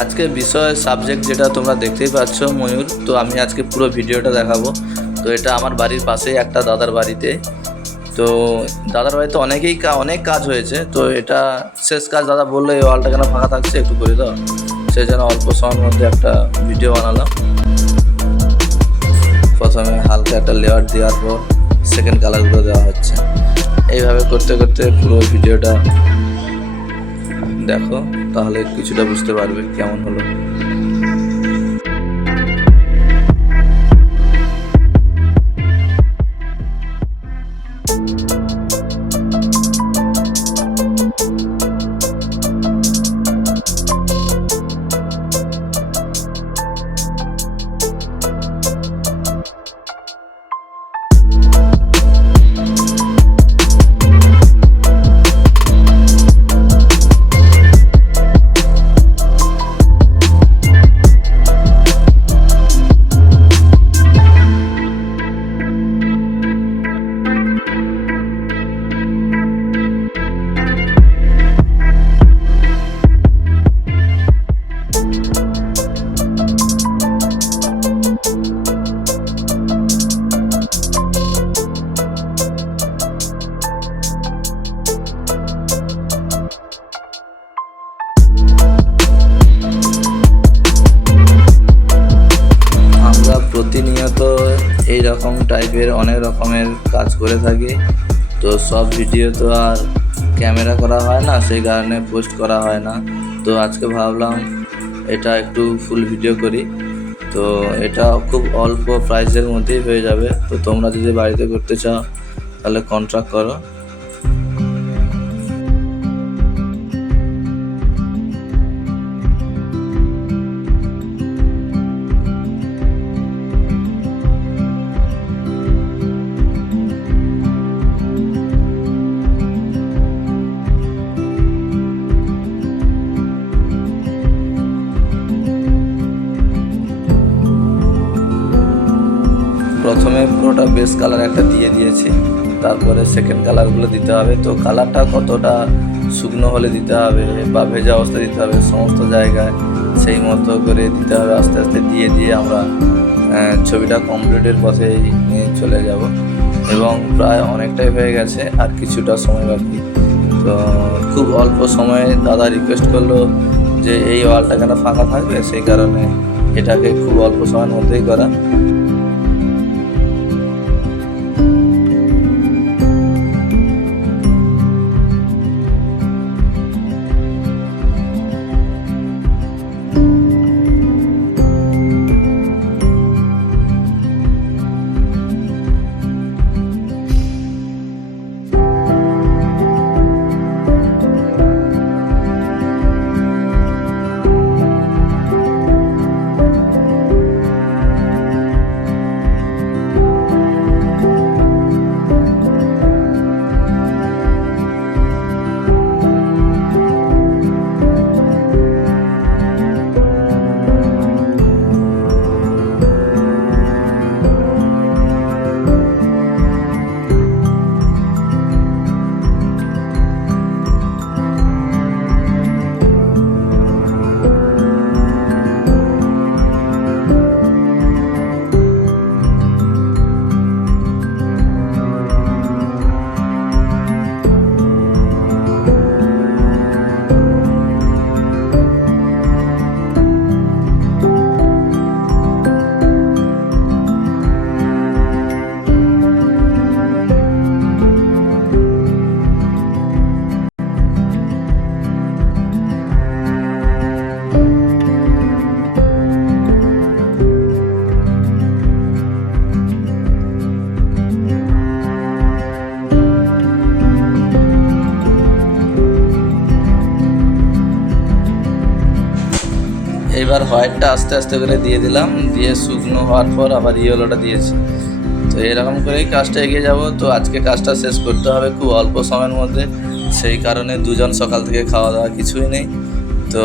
আজকে বিষয় সাবজেক্ট যেটা তোমরা দেখতেই পাচ্ছ ময়ূর, তো আমি আজকে পুরো ভিডিওটা দেখাবো। তো এটা আমার বাড়ির পাশেই একটা দাদার বাড়িতে। তো দাদার বাড়িতে অনেক কাজ হয়েছে, তো এটা শেষ কাজ। দাদা বললো এই ওয়ালটা কেন ফাঁকা থাকছে, একটু করে দাও। সেই জন্য অল্প সময়ের মধ্যে একটা ভিডিও বানালাম। প্রথমে হালকা একটা লেয়ার দেওয়ার পর সেকেন্ড কালারগুলো দেওয়া হচ্ছে। এইভাবে করতে করতে পুরো ভিডিওটা দেখো, তাহলে কিছুটা বুঝতে পারবে কেমন হলো। প্রতিনিয়ত এই রকম টাইপের অনেক রকমের কাজ করে থাকি। তো সব ভিডিও তো আর ক্যামেরা করা হয় না, সেই কারণে পোস্ট করা হয় না। তো আজকে ভাবলাম এটা একটু ফুল ভিডিও করি। তো এটা খুব অল্প প্রাইসের মধ্যেই হয়ে যাবে। তো তোমরা যদি বাড়িতে করতে চাও তাহলে কন্ট্রাক্ট করো। প্রথমে পুরোটা বেস কালার একটা দিয়ে দিয়েছি, তারপরে সেকেন্ড কালারগুলো দিতে হবে। তো কালারটা কতটা শুকনো হলে দিতে হবে বা ভেজা অবস্থা দিতে হবে সমস্ত জায়গায় সেই মতো করে দিতে হবে। আস্তে আস্তে দিয়ে আমরা ছবিটা কমপ্লিটের পথে নিয়ে চলে যাব। এবং প্রায় অনেকটাই হয়ে গেছে, আর কিছুটা সময় বাকি। তো খুব অল্প সময়ে দাদা রিকোয়েস্ট করলো যে এই ওয়ালটা কেন ফাঁকা থাকবে, সেই কারণে এটাকে খুব অল্প সময়ের মধ্যেই করা। এবার হোয়াইটটা আস্তে আস্তে করে দিয়ে দিলাম, দিয়ে শুকনো হওয়ার পর আবার ইয়েলোটা দিয়েছি। তো এরকম করেই কাজটা এগিয়ে যাব। তো আজকে কাজটা শেষ করতে হবে খুব অল্প সময়ের মধ্যে, সেই কারণে দুজন সকাল থেকে খাওয়া দাওয়া কিছুই নেই। তো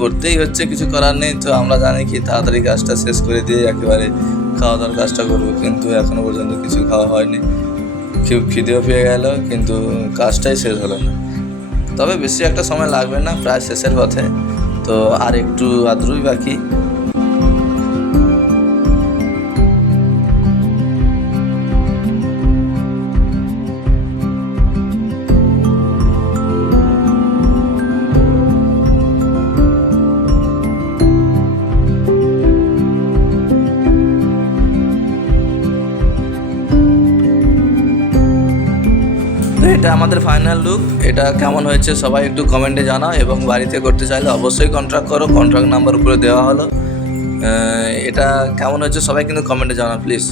করতেই হচ্ছে, কিছু করার নেই। তো আমরা জানি কি তাড়াতাড়ি কাজটা শেষ করে দিয়ে একেবারে খাওয়া দাওয়ার কাজটা করবো, কিন্তু এখনো পর্যন্ত কিছু খাওয়া হয়নি। খুব খিদেও পেয়ে গেল, কিন্তু কাজটাই শেষ হলো না। তবে বেশি একটা সময় লাগবে না, প্রায় শেষের পথে। তো আর একটু আদ্রুই বাকি। তো এটা আমাদের ফাইনাল লুক। এটা কেমন হয়েছে সবাই একটু কমেন্টে জানাও, এবং বাড়িতে করতে চাইলে অবশ্যই কন্ট্যাক্ট করো, কন্ট্যাক্ট নাম্বার উপরে দেওয়া হলো। এটা কেমন হয়েছে সবাই কিন্তু কমেন্টে জানাও প্লিজ।